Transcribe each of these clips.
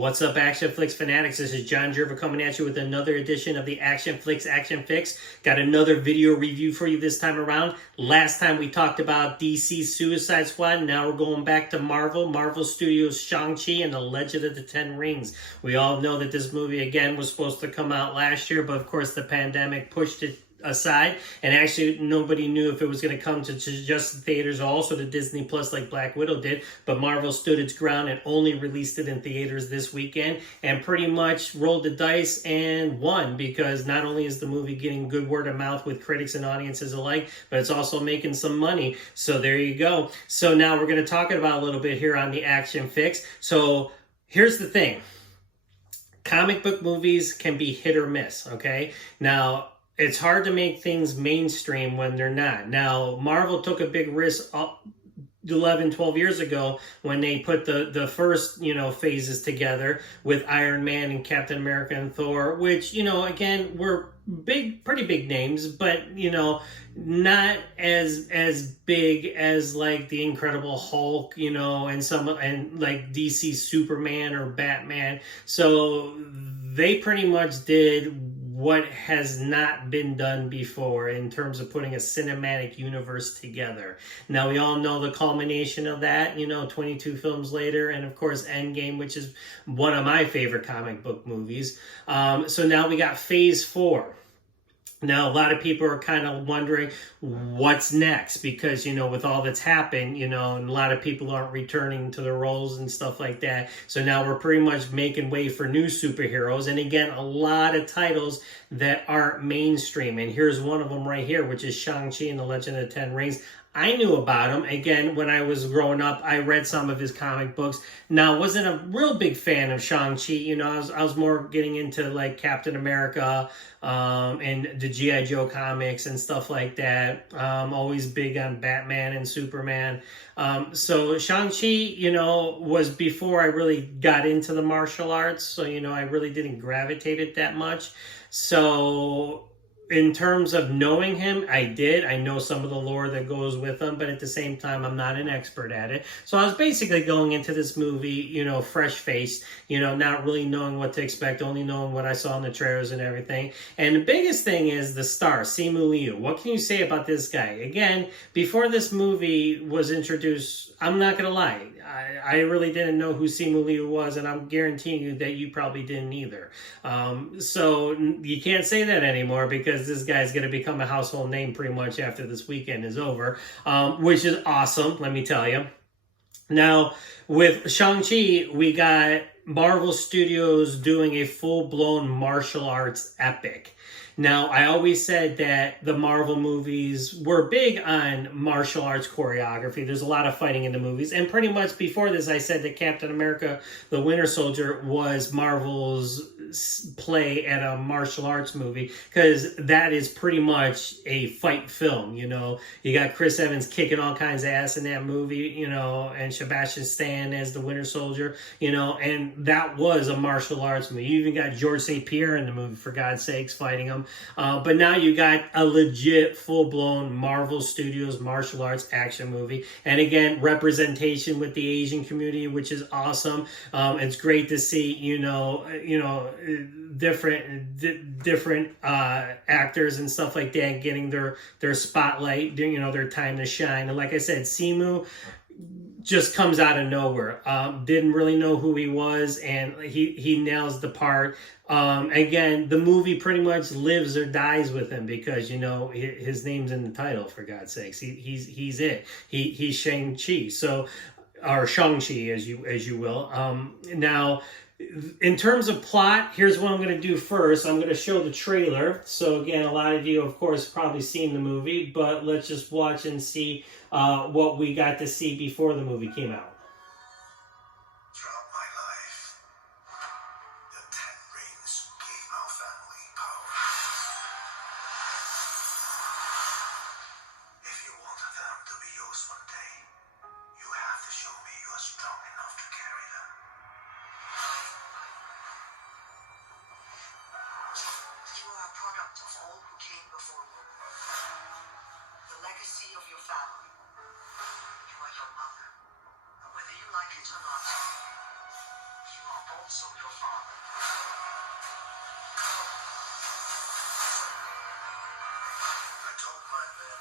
What's up, Action-Flix fanatics? This is John Jerva coming at you with another edition of the Action-Flix Action Fix. Got another video review for you this time around. Last time we talked about DC's Suicide Squad. Now we're going back to Marvel Studios' Shang-Chi and the Legend of the Ten Rings. We all know that this movie, again, was supposed to come out last year, but of course the pandemic pushed it aside, and actually nobody knew if it was going to come to just the theaters or also to Disney Plus like Black Widow did, but Marvel stood its ground and only released it in theaters this weekend and pretty much rolled the dice and won, because not only is the movie getting good word of mouth with critics and audiences alike, but it's also making some money. So there you go. So now we're going to talk about a little bit here on the Action Fix. So here's the thing. Comic book movies can be hit or miss, okay? Now, it's hard to make things mainstream when they're not. Now, Marvel took a big risk 11, 12 years ago when they put the first, phases together with Iron Man and Captain America and Thor, which, again, were pretty big names, but, not as big as like the Incredible Hulk, and like DC Superman or Batman. So they pretty much did what has not been done before in terms of putting a cinematic universe together. Now, we all know the culmination of that, 22 films later, and of course Endgame, which is one of my favorite comic book movies. So now we got Phase IV. Now, a lot of people are kind of wondering what's next, because, with all that's happened, and a lot of people aren't returning to their roles and stuff like that. So now we're pretty much making way for new superheroes. And again, a lot of titles that aren't mainstream. And here's one of them right here, which is Shang-Chi and the Legend of the Ten Rings. I knew about him. Again, when I was growing up, I read some of his comic books. Now, wasn't a real big fan of Shang-Chi. I was more getting into like Captain America and the G.I. Joe comics and stuff like that. Always big on Batman and Superman. So Shang-Chi, was before I really got into the martial arts. So, I really didn't gravitate it that much. So in terms of knowing him, I did. I know some of the lore that goes with him, but at the same time, I'm not an expert at it. So I was basically going into this movie, fresh-faced, not really knowing what to expect, only knowing what I saw in the trailers and everything. And the biggest thing is the star, Simu Liu. What can you say about this guy? Again, before this movie was introduced, I'm not going to lie, I really didn't know who Simu Liu was, and I'm guaranteeing you that you probably didn't either. So you can't say that anymore, because this guy's going to become a household name pretty much after this weekend is over, which is awesome, let me tell you. Now, with Shang-Chi, we got Marvel Studios doing a full-blown martial arts epic. Now, I always said that the Marvel movies were big on martial arts choreography. There's a lot of fighting in the movies. And pretty much before this, I said that Captain America, the Winter Soldier, was Marvel's play at a martial arts movie, because that is pretty much a fight film. You got Chris Evans kicking all kinds of ass in that movie, and Sebastian Stan as the Winter Soldier, and that was a martial arts movie. You even got George St. Pierre in the movie, for God's sakes, fighting him. But now you got a legit full-blown Marvel Studios martial arts action movie. And again, representation with the Asian community, which is awesome. It's great to see, different actors and stuff like that getting their spotlight, their time to shine. And like I said, Simu just comes out of nowhere. Didn't really know who he was, and he nails the part. Again, the movie pretty much lives or dies with him, because his name's in the title, for God's sakes. He's it. He's Shang-Chi. So, or Shang-Chi, as you will. Now, in terms of plot, here's what I'm going to do first. I'm going to show the trailer. So again, a lot of you, of course, probably seen the movie, but let's just watch and see what we got to see before the movie came out. Throughout my life, the Ten Rings gave our family power. If you wanted them to be yours one day, you have to show me you are strong enough to carry them. You are a product of all who came before you. The legacy of your family. You are your mother. And whether you like it or not, you are also also your father. I told my men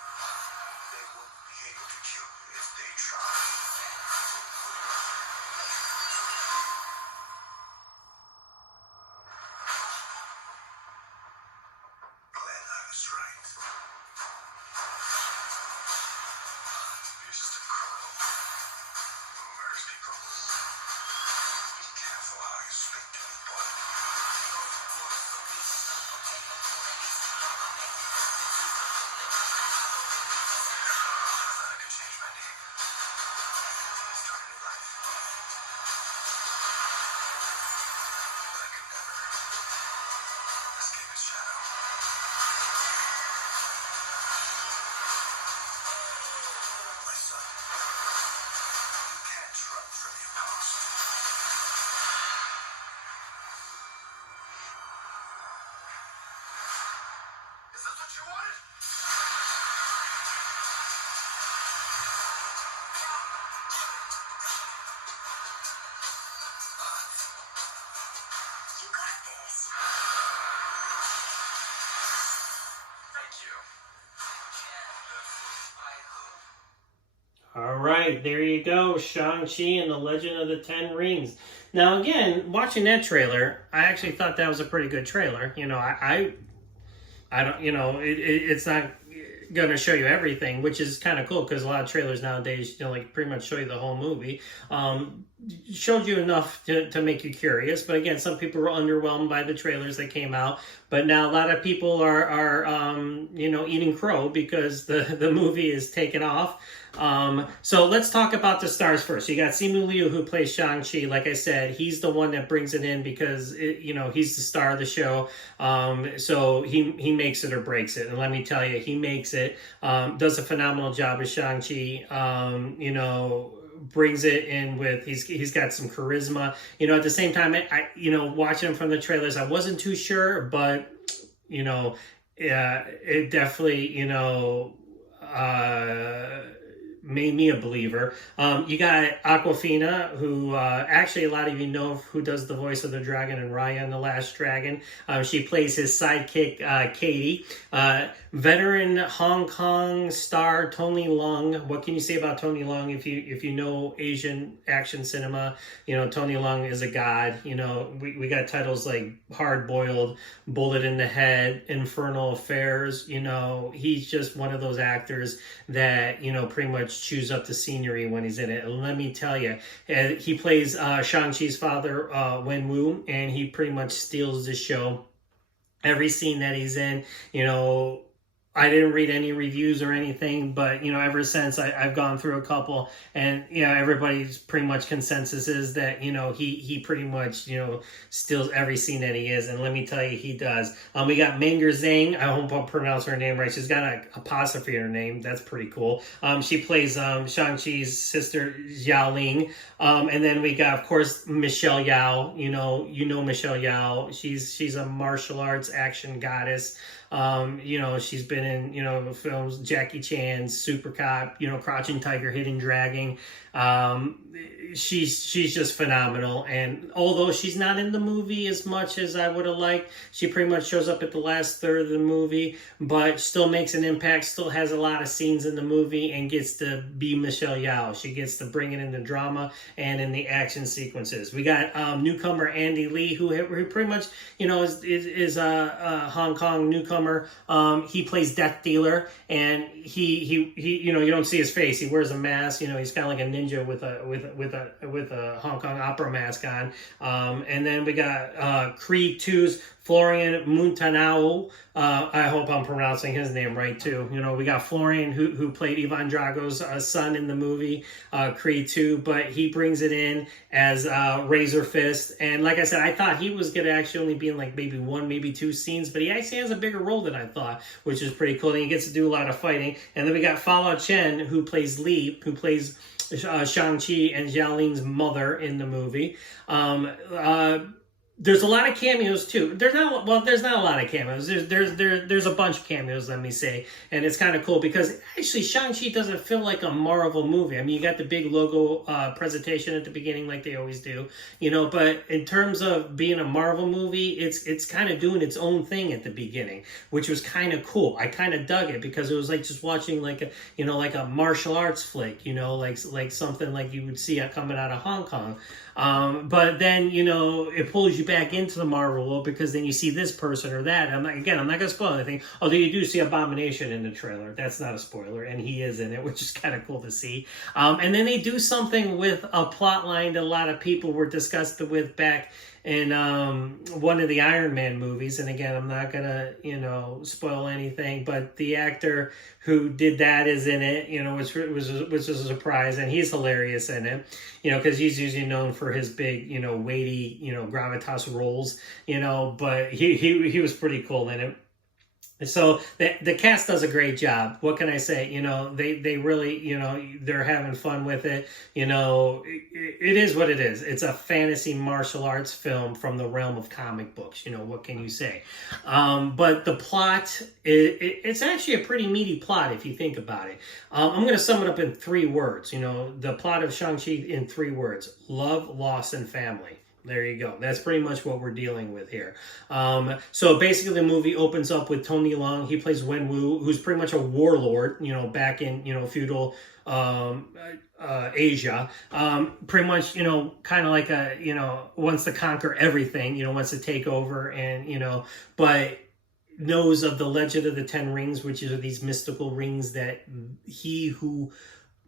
they wouldn't be able to kill you if they tried. Glad I was right. You're just a criminal who murders people. Be careful how you speak to me, boy. I could change my name. Start a new life. But I could never escape his shadow. My son, you can't run from your past. Is this what you wanted? You got this. Thank you. All right, there you go, Shang-Chi and the Legend of the Ten Rings. Now, again, watching that trailer, I actually thought that was a pretty good trailer. You know, I don't, you know, it's not going to show you everything, which is kind of cool because a lot of trailers nowadays, you know, like pretty much show you the whole movie. Showed you enough to make you curious, but again, some people were underwhelmed by the trailers that came out. But now a lot of people are you know, eating crow because the movie is taken off. So let's talk about the stars first. You got Simu Liu, who plays Shang-Chi. Like I said, he's the one that brings it in because you know, he's the star of the show. So he makes it or breaks it. And let me tell you, he makes it. Does a phenomenal job as Shang-Chi. You know, brings it in with he's got some charisma. You know, at the same time, I you know, watching him from the trailers, I wasn't too sure, but you know, it definitely, you know, made me a believer. You got Awkwafina, who actually a lot of you know who does the voice of the dragon and Raya in The Last Dragon. She plays his sidekick, Katie. Veteran Hong Kong star Tony Leung. What can you say about Tony Leung if you know Asian action cinema? You know, Tony Leung is a god. You know, we got titles like Hard Boiled, Bullet in the Head, Infernal Affairs. You know, he's just one of those actors that, you know, pretty much chews up the scenery when he's in it. And let me tell you, he plays Shang-Chi's father, Wenwu, and he pretty much steals the show. Every scene that he's in, you know, I didn't read any reviews or anything, but, you know, ever since I've gone through a couple, and, you know, everybody's pretty much consensus is that, you know, he pretty much, you know, steals every scene that he is. And let me tell you, he does. We got Manger Zhang. I hope I'll pronounce her name right. She's got an apostrophe in her name. That's pretty cool. She plays Shang-Chi's sister, Xiaoling. And then we got, of course, Michelle Yeoh. You know Michelle Yeoh. She's a martial arts action goddess. You know, she's been in, you know, films, Jackie Chan's Super Cop, you know, Crouching Tiger, Hidden Dragon. She's just phenomenal. And although she's not in the movie as much as I would have liked, she pretty much shows up at the last third of the movie, but still makes an impact, still has a lot of scenes in the movie, and gets to be Michelle Yeoh. She gets to bring it in the drama and in the action sequences. We got newcomer Andy Lee, who pretty much, you know, is a Hong Kong newcomer. He plays Death Dealer, and he you know, you don't see his face. He wears a mask. You know, he's kind of like a ninja with a Hong Kong opera mask on. And then we got Creed 2's Florian Munteanu. I hope I'm pronouncing his name right too. You know, we got Florian who played Ivan Drago's son in the movie Creed 2, but he brings it in as Razor Fist. And like I said, I thought he was gonna actually only be in like maybe one, maybe two scenes, but he actually has a bigger role than I thought, which is pretty cool. And he gets to do a lot of fighting. And then we got Fa Lao Chen, who plays Li, who plays Shang-Chi and Xiaoling's mother in the movie. There's a lot of cameos too. There's not a lot of cameos. There's a bunch of cameos, let me say, and it's kind of cool because actually Shang-Chi doesn't feel like a Marvel movie. I mean, you got the big logo presentation at the beginning, like they always do, you know. But in terms of being a Marvel movie, it's kind of doing its own thing at the beginning, which was kind of cool. I kind of dug it because it was like just watching like a martial arts flick, you know, like something like you would see coming out of Hong Kong. But then, you know, it pulls you back into the Marvel world because then you see this person or that. I'm not going to spoil anything. Although you do see Abomination in the trailer. That's not a spoiler. And he is in it, which is kind of cool to see. And then they do something with a plot line that a lot of people were disgusted with back in one of the Iron Man movies. And again, I'm not going to, you know, spoil anything. But the actor who did that is in it, you know, which was a surprise. And he's hilarious in it, you know, because he's usually known for his big, you know, weighty, you know, gravitas roles, you know. But he was pretty cool in it. So the cast does a great job. What can I say? You know, they really, you know, they're having fun with it. You know, it is what it is. It's a fantasy martial arts film from the realm of comic books. You know, what can you say? But the plot, it's actually a pretty meaty plot if you think about it. I'm going to sum it up in 3 words. You know, the plot of Shang-Chi in 3 words: love, loss, and family. There you go. That's pretty much what we're dealing with here. So basically the movie opens up with Tony Leung. He plays Wenwu, who's pretty much a warlord, you know, back in, you know, feudal Asia. Pretty much, you know, kind of like a, you know, wants to conquer everything, you know, wants to take over and, you know, but knows of the legend of the 10 rings, which are these mystical rings that he who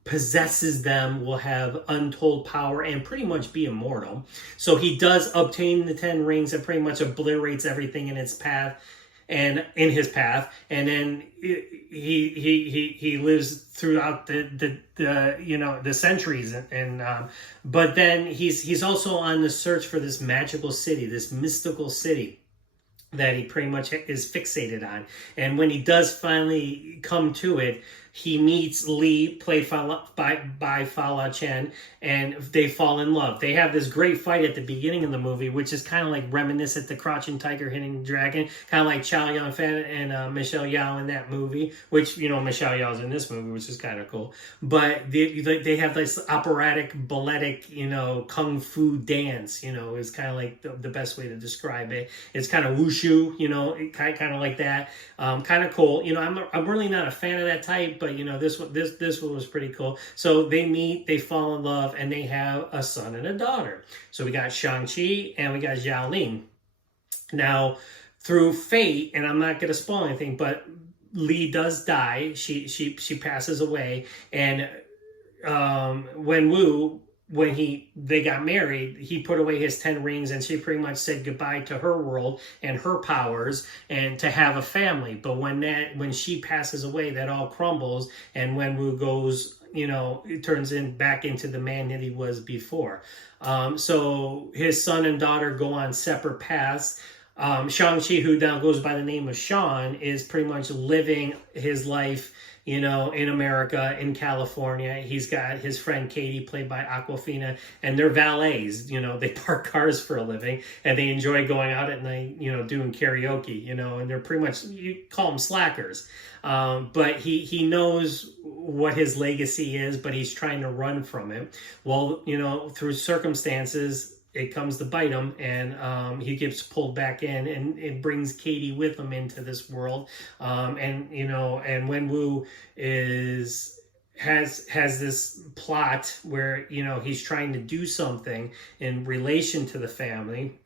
possesses them will have untold power and pretty much be immortal. So he does obtain the 10 rings and pretty much obliterates everything in its path and in his path, and then he lives throughout the you know, the centuries, and but then he's also on the search for this magical city, this mystical city that he pretty much is fixated on. And when he does finally come to it, he meets Lee, played by Fala Chen, and they fall in love. They have this great fight at the beginning of the movie, which is kind of like reminiscent to Crouching Tiger, Hidden Dragon, kind of like Chow Yun-fat and Michelle Yeoh in that movie, which, you know, Michelle Yeoh's in this movie, which is kind of cool. But they have this operatic, balletic, you know, kung fu dance, you know, is kind of like the best way to describe it. It's kind of wushu, you know, kind of like that. Kind of cool. You know, I'm really not a fan of that type, but, you know, this one was pretty cool. So they meet, they fall in love, and they have a son and a daughter. So we got Shang-Chi and we got Xiaoling. Now, through fate, and I'm not going to spoil anything, but Lee does die. She passes away, and Wenwu, when they got married, he put away his 10 rings, and she pretty much said goodbye to her world and her powers and to have a family. But when she passes away, that all crumbles, and Wenwu goes, you know, it turns back into the man that he was before. So his son and daughter go on separate paths. Shang-Chi, who now goes by the name of Sean, is pretty much living his life, you know, in America, in California. He's got his friend Katie, played by Awkwafina, and they're valets. You know, they park cars for a living, and they enjoy going out at night, you know, doing karaoke, you know, and they're pretty much, you call them slackers. But he knows what his legacy is, but he's trying to run from it. Well, you know, through circumstances, it comes to bite him, and he gets pulled back in, and it brings Katie with him into this world. And, you know, and Wenwu has this plot where, you know, he's trying to do something in relation to the family.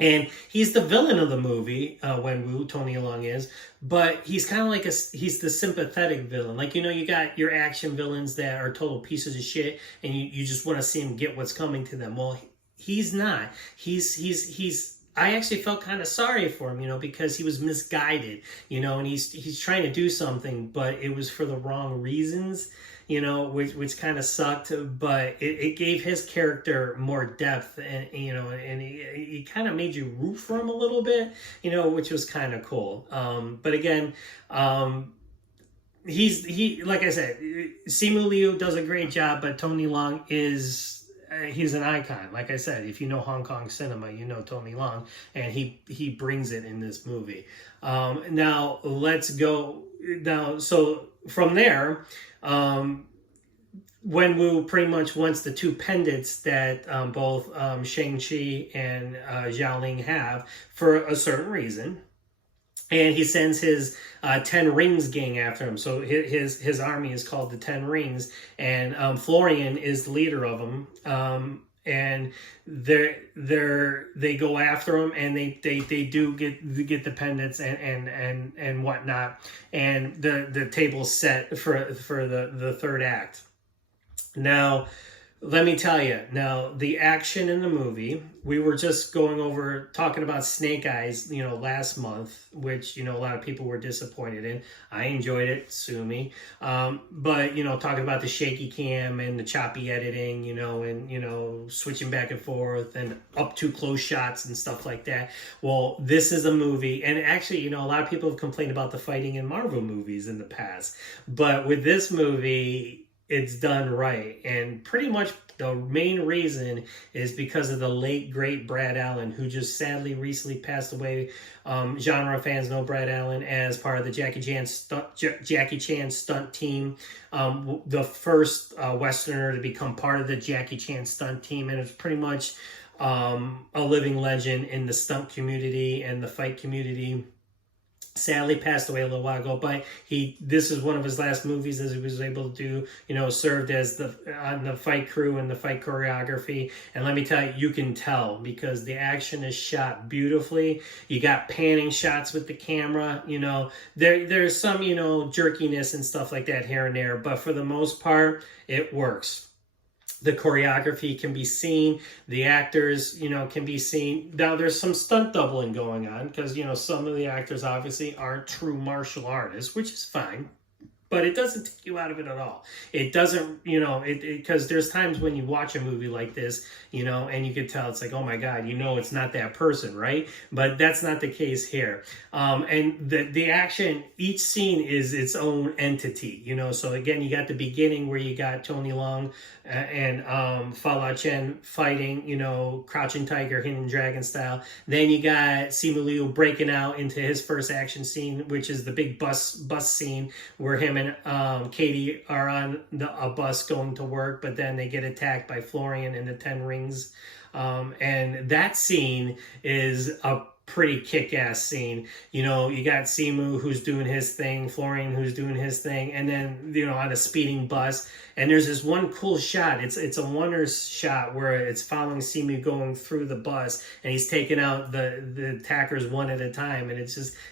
And he's the villain of the movie, Wenwu, Tony Leung is, but he's kind of like he's the sympathetic villain. Like, you know, you got your action villains that are total pieces of shit, and you just want to see them get what's coming to them. Well, he's not. I actually felt kind of sorry for him, you know, because he was misguided, you know, and he's trying to do something, but it was for the wrong reasons, you know, which kind of sucked, but it gave his character more depth, and, you know, and he kind of made you root for him a little bit, you know, which was kind of cool. But again, he like I said, Simu Liu does a great job, but Tony Leung is he's an icon. Like I said, if you know Hong Kong cinema, you know Tony Leung, and he brings it in this movie. Now let's go. Now, so from there, Wenwu pretty much wants the two pendants that both Shang-Chi and Xiaoling have for a certain reason. And he sends his 10 Rings gang after him. So his army is called the 10 Rings. And Florian is the leader of them. And they go after him, and they do get the pendants and whatnot. And the table's set for the third act. Now, let me tell you, now the action in the movie, we were just talking about Snake Eyes, last month, which, a lot of people were disappointed in. I enjoyed it, sue me. But, talking about the shaky cam and the choppy editing, and, switching back and forth and up too close shots and stuff like that. Well, this is a movie, and actually, a lot of people have complained about the fighting in Marvel movies in the past. But with this genre, it's done right. And pretty much the main reason is because of the late, great Brad Allen, who just sadly recently passed away. Genre fans know Brad Allen as part of the Jackie Chan stunt team. The first Westerner to become part of the Jackie Chan stunt team. And it's pretty much a living legend in the stunt community and the fight community. Sadly passed away a little while ago, but this is one of his last movies as he was able to do, served as on the fight crew and the fight choreography. And let me tell you, you can tell because the action is shot beautifully. You got panning shots with the camera, there's some, jerkiness and stuff like that here and there, but for the most part, it works. The choreography can be seen. The actors, can be seen. Now, there's some stunt doubling going on because, some of the actors obviously aren't true martial artists, which is fine. But it doesn't take you out of it at all. It doesn't, because there's times when you watch a movie like this, and you can tell it's like, oh my God, it's not that person, right? But that's not the case here. And the action, each scene is its own entity, So again, you got the beginning where you got Tony Leung and Fa La Chen fighting, Crouching Tiger, Hidden Dragon style. Then you got Simu Liu breaking out into his first action scene, which is the big bus scene where him and Katie are on a bus going to work, but then they get attacked by Florian and the 10 Rings. And that scene is a pretty kick-ass scene. You got Simu who's doing his thing, Florian who's doing his thing, and then, on a speeding bus. And there's this one cool shot. It's a wonder shot where it's following Simu going through the bus, and he's taking out the attackers one at a time. And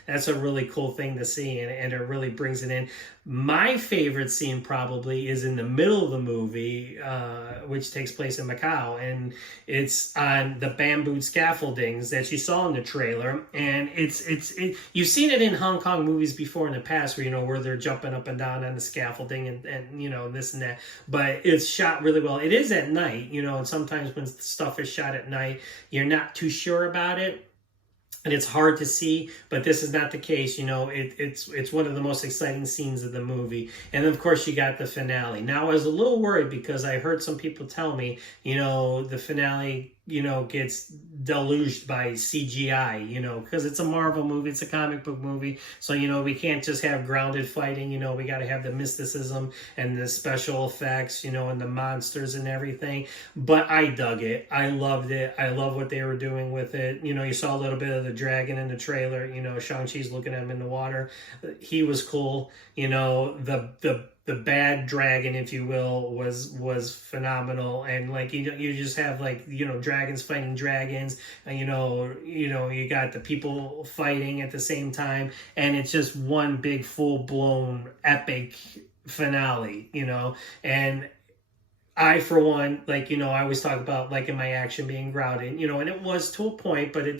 that's a really cool thing to see, and it really brings it in. My favorite scene probably is in the middle of the movie, which takes place in Macau, and it's on the bamboo scaffoldings that you saw in the trailer. And you've seen it in Hong Kong movies before in the past, where they're jumping up and down on the scaffolding and this and that. But it's shot really well. It is at night, and sometimes when stuff is shot at night, you're not too sure about it. And it's hard to see, but this is not the case. It's one of the most exciting scenes of the movie. And of course, you got the finale. Now, I was a little worried because I heard some people tell me, the finale, gets deluged by CGI, because it's a Marvel movie, it's a comic book movie. So, we can't just have grounded fighting, we got to have the mysticism and the special effects, and the monsters and everything. But I dug it. I loved it. I love what they were doing with it. You saw a little bit of the dragon in the trailer, Shang-Chi's looking at him in the water. He was cool. The bad dragon, if you will, was phenomenal. And you just have dragons fighting dragons, and you got the people fighting at the same time, and it's just one big full-blown epic finale, and I, for one, I always talk about in my action being grounded, and it was to a point, but it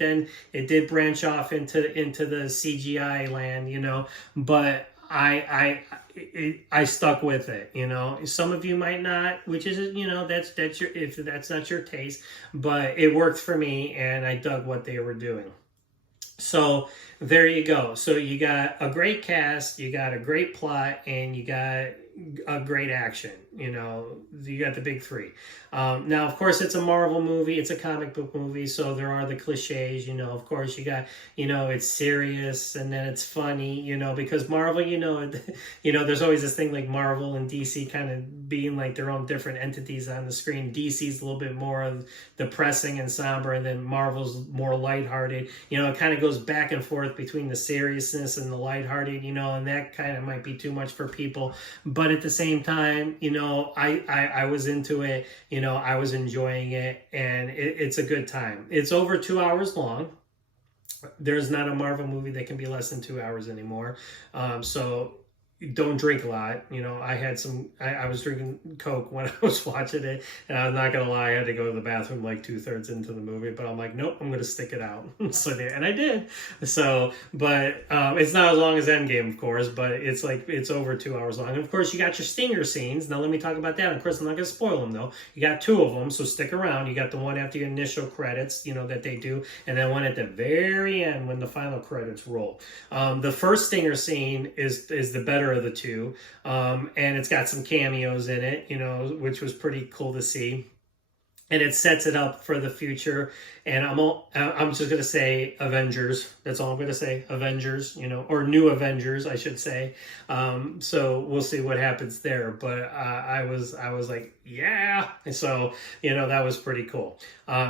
did branch off into the CGI land, but I stuck with it, Some of you might not, which is, that's your, if that's not your taste, but it worked for me, and I dug what they were doing. So there you go. So you got a great cast, you got a great plot, and you got great action. You know, you got the big three. Now, of course, it's a Marvel movie. It's a comic book movie, so there are the cliches. You know, of course, you got, you know, it's serious and then it's funny. You know, because Marvel, you know, there's always this thing like Marvel and DC kind of being like their own different entities on the screen. DC's a little bit more of depressing and somber, and then Marvel's more lighthearted. You know, it kind of goes back and forth between the seriousness and the lighthearted. You know, and that kind of might be too much for people. But at the same time, you know, I was into it. You know, I was enjoying it, and it's a good time. It's over 2 hours long. There's not a Marvel movie that can be less than 2 hours anymore. So don't drink a lot. You know, I was drinking Coke when I was watching it, and I'm not gonna lie, I had to go to the bathroom like 2/3 into the movie, but I'm like, nope, I'm gonna stick it out. And I did. So, but it's not as long as Endgame, of course, but it's like, it's over 2 hours long. And of course, you got your stinger scenes. Now let me talk about that. Of course, I'm not gonna spoil them though. You got 2 of them, so stick around. You got the one after your initial credits, you know, that they do, and then one at the very end when the final credits roll. The first stinger scene is the better of the two, and it's got some cameos in it, you know, which was pretty cool to see, and it sets it up for the future. And I'm just gonna say Avengers. That's all I'm gonna say. Avengers, you know, or New Avengers, I should say. So we'll see what happens there. But I was like, yeah. So, you know, that was pretty cool.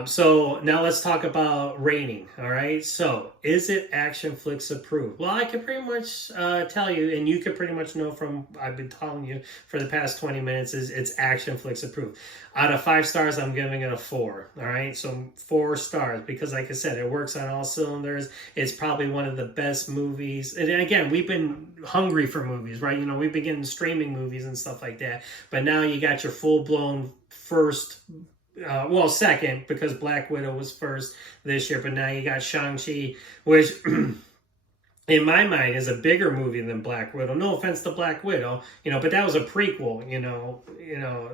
So now let's talk about rating. All right. So is it Action-Flix approved? Well, I can pretty much tell you, and you can pretty much know from I've been telling you for the past 20 minutes, is it's Action-Flix approved. Out of 5 stars, I'm giving it a 4. All right. So 4 stars, because like I said, it works on all cylinders. It's probably one of the best movies. And again, we've been hungry for movies, right? You know, we've been getting streaming movies and stuff like that. But now you got your full-blown first, well, second, because Black Widow was first this year. But now you got Shang-Chi, which in my mind is a bigger movie than Black Widow. No offense to Black Widow, you know, but that was a prequel, you know,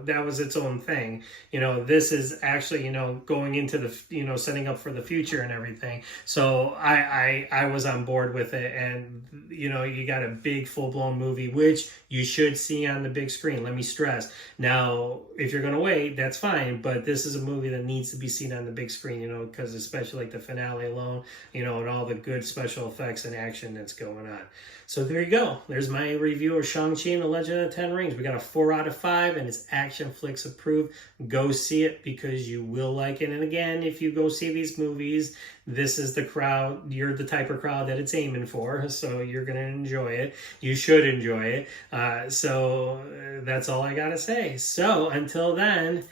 that was its own thing. You know, this is actually, you know, going into the, you know, setting up for the future and everything. So I was on board with it, and, you know, you got a big full-blown movie, which you should see on the big screen. Let me stress. Now, if you're going to wait, that's fine, but this is a movie that needs to be seen on the big screen, you know, because especially like the finale alone, you know, and all the good special effects and action that's going on. So there you go. There's my review of Shang-Chi and the Legend of the Ten Rings. We got a 4 out of 5, and it's Action-Flix approved. Go see it because you will like it. And again, if you go see these movies, this is the crowd. You're the type of crowd that it's aiming for, so you're going to enjoy it. You should enjoy it. So that's all I got to say. So until then,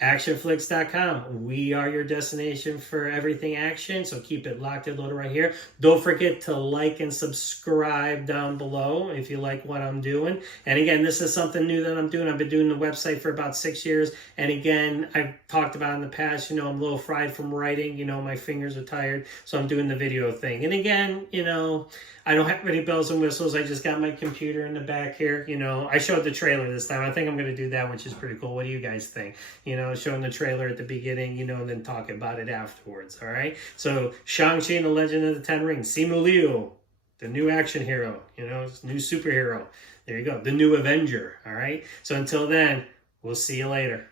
Action-Flix.com. We are your destination for everything action, so keep it locked and loaded right here. Don't forget to like and subscribe down below if you like what I'm doing. And again, this is something new that I'm doing. I've been doing the website for about 6 years. And again, I've talked about in the past, you know, I'm a little fried from writing. You know, my fingers are tired, so I'm doing the video thing. And again, you know, I don't have any bells and whistles. I just got my computer in the back here. You know, I showed the trailer this time. I think I'm going to do that, which is pretty cool. What do you guys think? You know, showing the trailer at the beginning, you know, and then talk about it afterwards, all right? So, Shang-Chi and the Legend of the Ten Rings. Simu Liu, the new action hero, you know, new superhero. There you go. The new Avenger, all right? So, until then, we'll see you later.